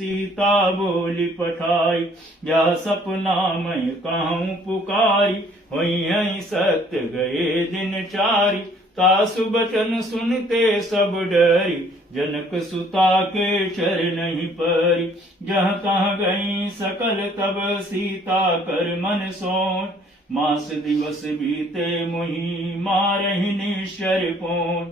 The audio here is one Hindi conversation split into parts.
सीता बोली पठाई, यह सपना मैं कहूँ पुकारी, हुई सत्य गए दिन चारी। तासु बचन सुनते सब डरी, जनक सुता के चरण ही परी। जह तह गई सकल तब सीता कर मन सोच, मास दिवस बीते मुहि मारहि निश्चर पोन।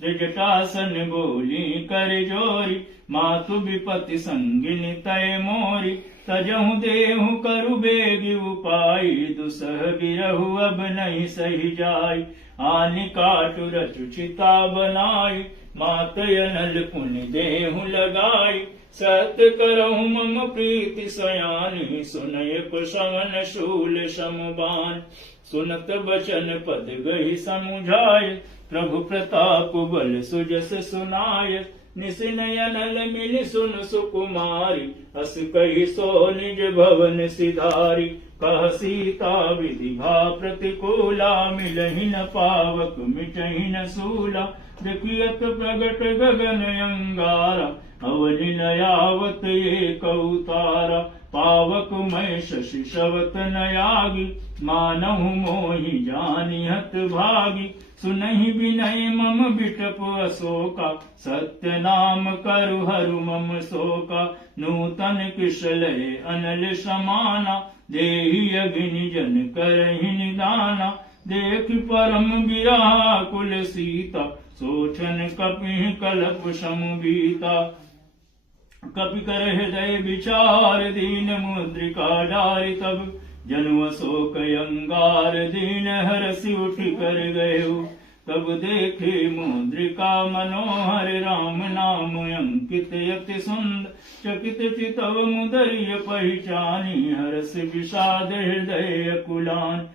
त्रिजटासन बोली कर जोरी, मातु विपति संगिन तय मोरी। तजहु देहु करु बेगी उपाई, दुसह गिरहु अब नहीं सही जाय। आनि काटु रचु चिता बनाई, मात अनल पुनि देहु लगाई। सत्य करहु मम प्रीति सयानी, सुनय कुशवन शूल समबान। सुनत बचन पद गही समुझाय, प्रभु प्रताप बल सुजस सुनाय। निसिनयनल मिलि सुन सुकुमारी, अस कही सो निज भवन सिधारी। कह सीता विधि भा प्रतिकूला, मिलहि न पावक मिटहि न सूला। देखियत प्रगट गगन अंगारा, अवनि न आवत एक अवतारा। पावक मैं शशि शवत नयागी, मानहु मोहि जानिहत भागी। सुनहि विनय मम बिटप अशोका, सत्य नाम करु हरु मम शोका। नूतन कुशलय अनल समाना, देहि अग्नि जन करहि निदाना। देख परम विरहा कुल सीता, सोचन कपि कलप समुबीता। कपि कर हृदय विचार, दीन मुद्रिका डारि तब। जनु अशोक अंगार, दीन हरसि उठ कर गयो। तब देखे मुद्रिका मनोहर, राम नाम अंकित यति सुंदर। चकित चितव मुदरिय पहिचानी, हरस विषाद हृदय कुलान।